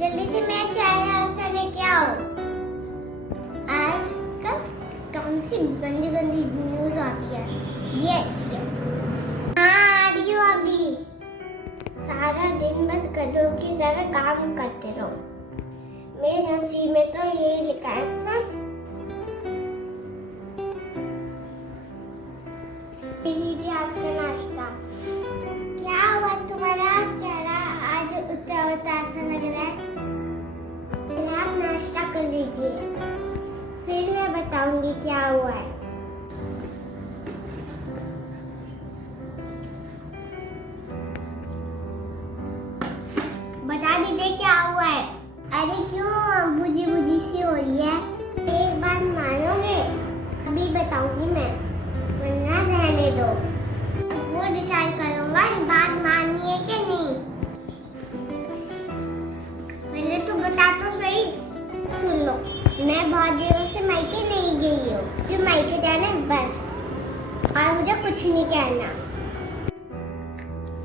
जल्दी से मैं चाय नाश्ता लेके आओ। आज कल कौन सी गंदी गंदी न्यूज आती है, ये अच्छी है। हाँ आ रही हूँ अभी। सारा दिन बस गधों की तरह काम करते रहो। मेरे नसीब में तो यही लिखा है ना। लीजिए आपका नाश्ता। क्या हुआ तुम्हारा चेहरा आज उतना ऐसा लग रहा है? आप नाश्ता कर लीजिए, फिर मैं बताऊंगी क्या हुआ है। बता दीजिए क्या हुआ है। अरे क्यों बुझी बुझी सी हो रही है? एक बात मानोगे? अभी बताऊंगी मैं, वरना रहने दो। वो डिसाइड करूंगा बात माननी है कि नहीं। पहले तो बता तो सही। सुन लो, मैं बहुत दिनों से मायके नहीं गई हूँ। जो मायके जाना है बस, और मुझे कुछ नहीं कहना।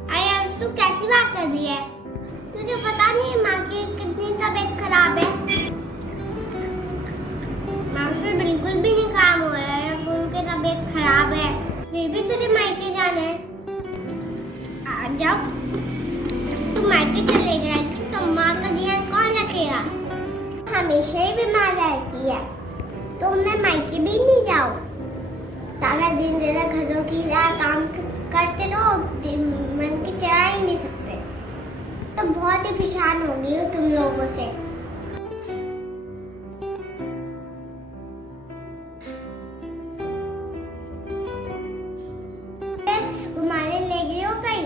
अरे आज तू कैसी बात कर रही है? तुझे पता नहीं माँ की कितनी तबीयत खराब है। माँ से बिल्कुल भी नहीं काम हो रहा है, उनकी तबीयत खराब है, फिर भी तुझे मायके जाना है। जब तू मायके चले जाएगी तो माँ का ध्यान कौन रखेगा? हमेशा ही बीमार रहती है, तो मैं मायके भी नहीं जाओ। सारा दिन तेरा घरों की काम करते रहो, मन पे चला ही नहीं सकते। तो बहुत ही परेशान हो गई हूँ तुम लोगों से। घुमाने ले गई हो कहीं?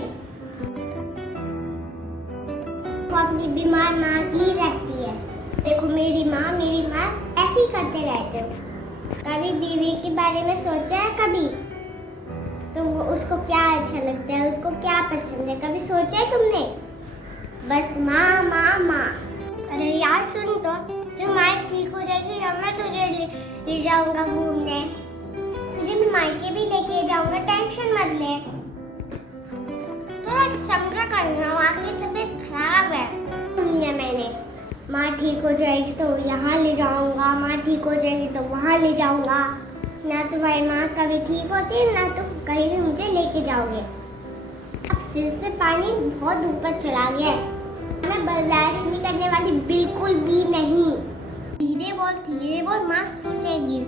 वो अपनी बीमार माँ की रहती है। देखो मेरी माँ ऐसे ही करते रहते हो। कभी बीवी के बारे में सोचा है कभी? तो उसको क्या अच्छा लगता है, उसको क्या पसंद है, कभी सोचा है तुमने? बस माँ माँ माँ। अरे यार सुन तो, जो माँ ठीक हो जाएगी ना, मैं तुझे ले जाऊंगा घूमने। तुझे मैं मायके भी लेके जाऊंगा, टेंशन मत ले। तो समझा करना, माँ की तबीयत खराब है। सुनिए मैंने, माँ ठीक हो जाएगी तो यहाँ ले जाऊंगा, माँ ठीक हो जाएगी तो वहाँ ले जाऊंगा। ना तुम्हारी माँ कभी ठीक होती है, ना तुम कहीं भी मुझे लेके जाओगे। अब सिर से पानी बहुत ऊपर चला गया है, मैं बर्दाश्त नहीं करने वाली, बिल्कुल भी नहीं। धीरे बोल, माँ सुन लेगी।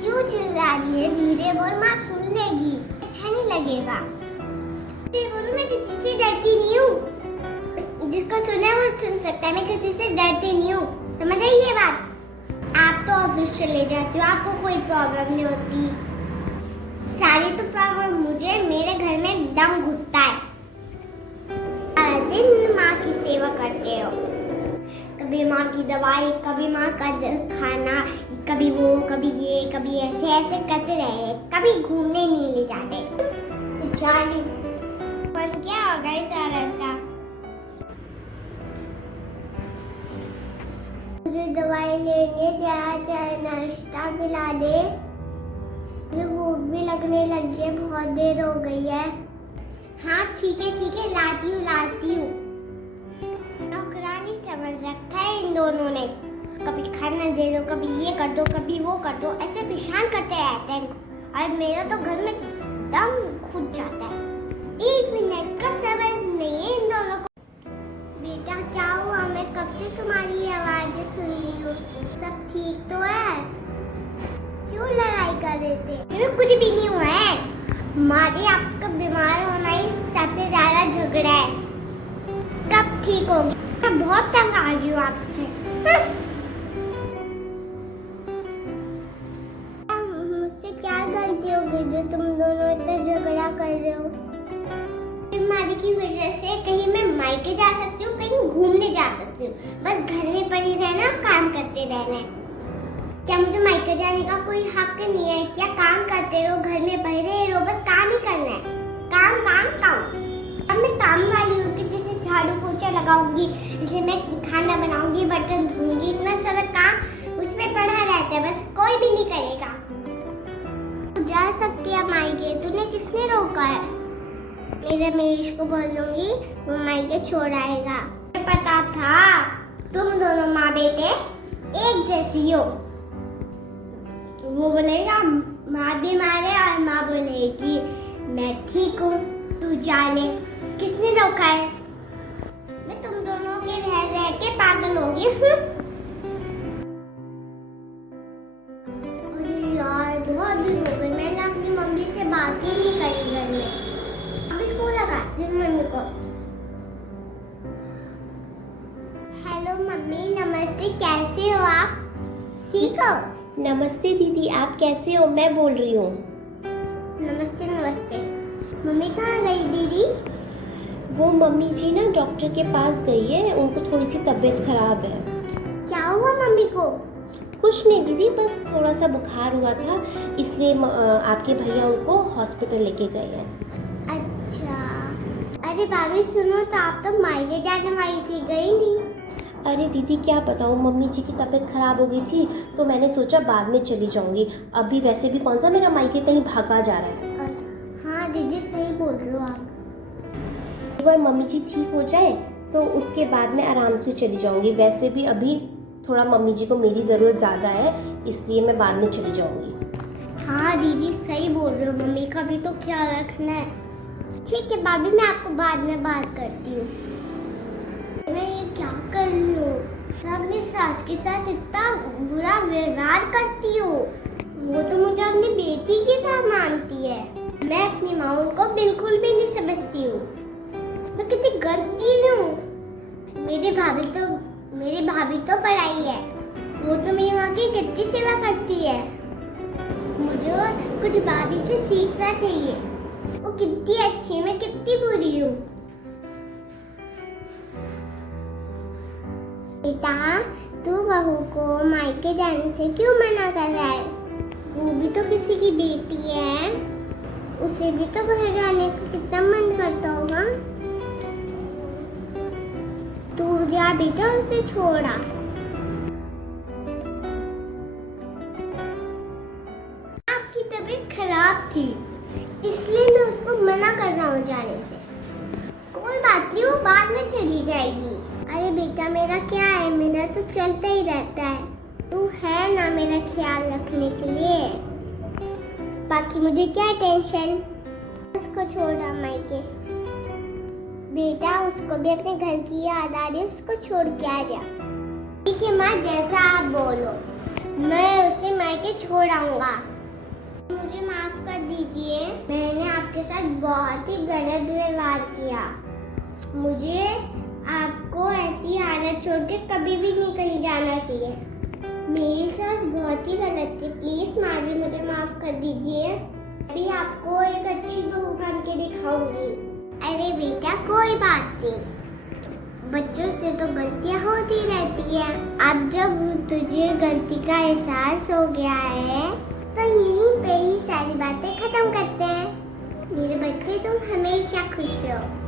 क्यों चिल्ला रही है? धीरे बोल, माँ सुन लेगी, अच्छा नहीं लगेगा। धीरे बोलो, मैं किसी से डरती नहीं हूँ। जिसको सुने वो सुन सकता है, मैं किसी से डरती नहीं हूँ, समझ आई ये बात? आप तो ऑफिस चले जाती हो, आपको कोई प्रॉब्लम नहीं होती। सारी तो प्रॉब्लम मुझे, मेरे घर में दम घुटता है। सारा दिन माँ की सेवा करते हो, कभी माँ की दवाई, कभी माँ का खाना, कभी वो, कभी ये, कभी ऐसे करते रहे, कभी घूमने नहीं ले जाते। पर क्या होगा इस औरत का? मुझे दवाई लेने चाहे नाश्ता पिला दे, मुझे भूख भी लगने लगी है, बहुत देर हो गई है। हाँ ठीक है, लाती हूँ। नौकरानी समझ रखा है इन दोनों ने। कभी खाना दे दो, कभी ये कर दो, कभी वो कर दो, ऐसे परेशान करते रहते हैं। और मेरा तो घर में दम घुट जाता है। 1 मिनट का सब्र नहीं है इन दोनों को। बेटा क्या हुआ? मैं कब से तुम्हारी आवाज़ें सुन रही हूँ। सब ठीक तो है? क्यों लड़ाई कर रहे थे? कुछ भी नहीं हुआ है। मारी आपका बीमार होना ही सबसे ज्यादा झगड़ा है। कब ठीक होगी? मैं बहुत तंग आ गई हूँ आपसे। मुझसे क्या गलती हो गई जो तुम दोनों इतना झगड़ा कर रहे हो? बीमारी की वजह से कहीं मैं मायके जा सकती हूँ, कहीं घूमने जा सकती हूँ, बस घर में पड़ी रहना, काम करते रहना है। क्या मुझे मायके जाने का कोई हक नहीं है क्या? काम करते रहो, घर में पड़े रहो, बस काम ही करना है। काम। अब मैं काम वाली हूँ कि जैसे झाड़ू पोछा लगाऊंगी, जैसे मैं खाना बनाऊंगी, बर्तन धोऊंगी, इतना सारा काम उसमें पड़ा रहता है, बस कोई भी नहीं करेगा। तो जा सकती है मायके, तूने किसने रोका है? मेरे रमेश को बोलूंगी, वो मायके छोड़ आएगा। पता था तुम दोनों माँ बेटे एक जैसी हो। वो बोलेगा माँ बीमार है और माँ बोलेगी मैं ठीक हूँ। तू जाने किसने रोका है? मैं तुम दोनों के रह के पागल हो गई हूँ। अरे यार बहुत दिन हो गए, मैंने अपनी मम्मी से बात ही नहीं करी घर में। अभी फोन लगाती हूँ मम्मी को। हेलो मम्मी, नमस्ते, कैसे हो आप? ठीक हो? नमस्ते दीदी, आप कैसे हो? मैं बोल रही हूँ। नमस्ते नमस्ते। मम्मी कहाँ गई दीदी? वो मम्मी जी ना डॉक्टर के पास गई है, उनको थोड़ी सी तबीयत खराब है। क्या हुआ मम्मी को? कुछ नहीं दीदी, बस थोड़ा सा बुखार हुआ था, इसलिए आपके भैया उनको हॉस्पिटल लेके गए हैं। अच्छा। अरे भाभी सुनो, तो आप तो मायके जाने वाली थी, गई नहीं? अरे दीदी क्या बताऊँ, मम्मी जी की तबीयत खराब हो गई थी तो मैंने सोचा बाद में चली जाऊँगी। अभी वैसे भी कौन सा मेरा मायके कहीं भागा जा रहा है। हाँ दीदी सही बोल रहे हो आप। एक बार मम्मी जी ठीक हो जाए तो उसके बाद मैं आराम से चली जाऊँगी। वैसे भी अभी थोड़ा मम्मी जी को मेरी ज़रूरत ज़्यादा है, इसलिए मैं बाद में चली जाऊँगी। हाँ दीदी सही बोल रहे हो, मम्मी का भी तो ख्याल रखना है। ठीक है भाभी, मैं आपको बाद में बात करती हूँ। मैं ये क्या कर रही हूँ? मैं अपनी सास के साथ इतना बुरा व्यवहार करती हूँ। वो तो मुझे अपनी बेटी की तरह मानती है। मैं अपनी माँ को बिल्कुल भी नहीं समझती हूँ। मैं कितनी गंदी हूँ। मेरी भाभी तो पढ़ाई है, वो तो मेरी माँ की कितनी सेवा करती है। मुझे कुछ भाभी से सीखना चाहिए। वो कितनी अच्छी, मैं कितनी बुरी हूँ। बेटा, तू बहू को मायके जाने से क्यों मना कर रहा है? वो भी तो किसी की बेटी है, उसे भी तो घर जाने का कितना मन करता होगा। तू जा बेटा, उसे छोड़ा। आपकी तबीयत खराब थी, इसलिए मैं उसको मना कर रहा हूँ जाने से। कोई बात नहीं, वो बाद में चली जाएगी। अरे बेटा मेरा क्या है, मेरा तो चलता ही रहता है। तू है ना मेरा ख्याल रखने के लिए, बाकी मुझे क्या टेंशन। उसको छोड़ा मायके। बेटा उसको भी अपने घर की याद आ रही है, उसको छोड़ के आ जा। ठीक है माँ, जैसा आप बोलो, मैं उसे मायके छोड़ आऊंगा। मुझे माफ कर दीजिए, मैंने आपके साथ बहुत ही गलत व्यवहार किया। मुझे आपको ऐसी हालत छोड़ के कभी भी नहीं कहीं जाना चाहिए। मेरी सास बहुत ही गलत थी, प्लीज माँ जी मुझे माफ कर दीजिए। अभी आपको एक अच्छी बहू बन के दिखाऊंगी। अरे बेटा कोई बात नहीं, बच्चों से तो गलतियां होती रहती है। अब जब तुझे गलती का एहसास हो गया है तो यहीं पे ही सारी बातें खत्म करते हैं। मेरे बच्चे तुम हमेशा खुश रहो।